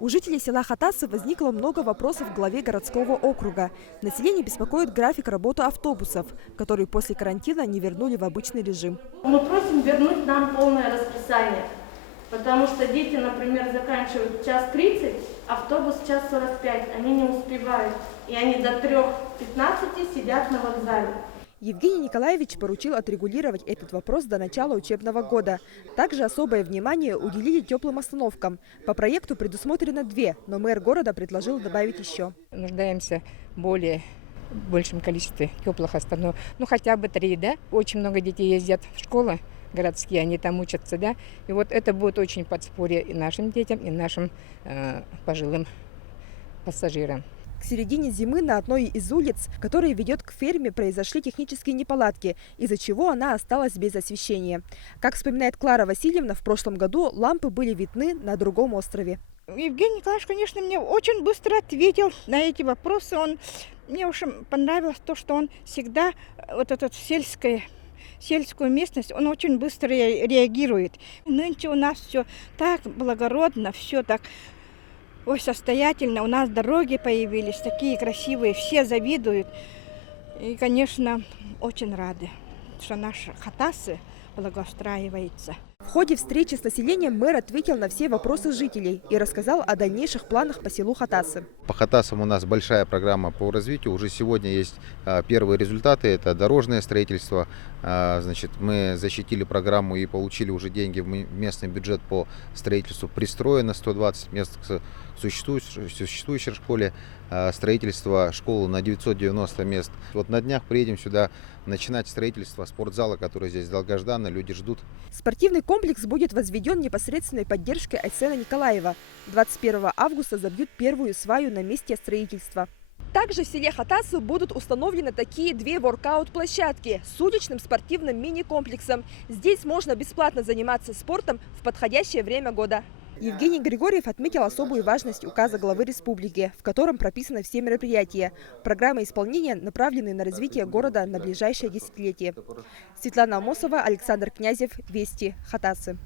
У жителей села Хатасы возникло много вопросов к главе городского округа. Население беспокоит график работы автобусов, которые после карантина не вернули в обычный режим. Мы просим вернуть нам полное расписание, потому что дети, например, заканчивают в 1:30, автобус в 1:45, они не успевают, и они до 3:15 сидят на вокзале. Евгений Николаевич поручил отрегулировать этот вопрос до начала учебного года. Также особое внимание уделили теплым остановкам. По проекту предусмотрено 2, но мэр города предложил добавить еще. Нуждаемся в большем количестве теплых остановок. Ну хотя бы 3, да? Очень много детей ездят в школы городские, они там учатся, да? И вот это будет очень подспорье и нашим детям, и нашим пожилым пассажирам. К середине зимы на одной из улиц, которая ведет к ферме, произошли технические неполадки, из-за чего она осталась без освещения. Как вспоминает Клара Васильевна, в прошлом году лампы были видны на другом острове. Евгений Николаевич, конечно, мне очень быстро ответил на эти вопросы. Мне очень понравилось то, что он всегда вот эту сельскую местность, он очень быстро реагирует. Нынче у нас все так благородно, все так состоятельно. У нас дороги появились такие красивые, все завидуют. И, конечно, очень рады, что наши Хатасы благоустраивается. В ходе встречи с населением мэр ответил на все вопросы жителей и рассказал о дальнейших планах по селу Хатасы. По Хатасам у нас большая программа по развитию. Уже сегодня есть первые результаты. Это дорожное строительство. Значит, мы защитили программу и получили уже деньги в местный бюджет по строительству пристроя на 120 мест к существующей школе. Строительство школы на 990 мест. Вот на днях приедем сюда начинать строительство спортзала, который здесь долгожданно, люди ждут. Спортивный комплекс будет возведен непосредственной поддержкой Айсена Николаева. 21 августа забьют первую сваю на месте строительства. Также в селе Хатасы будут установлены такие 2 воркаут-площадки с уличным спортивным мини-комплексом. Здесь можно бесплатно заниматься спортом в подходящее время года. Евгений Григорьев отметил особую важность указа главы республики, в котором прописаны все мероприятия. Программы исполнения направлены на развитие города на ближайшее десятилетие. Светлана Амосова, Александр Князев, Вести, Хатасы.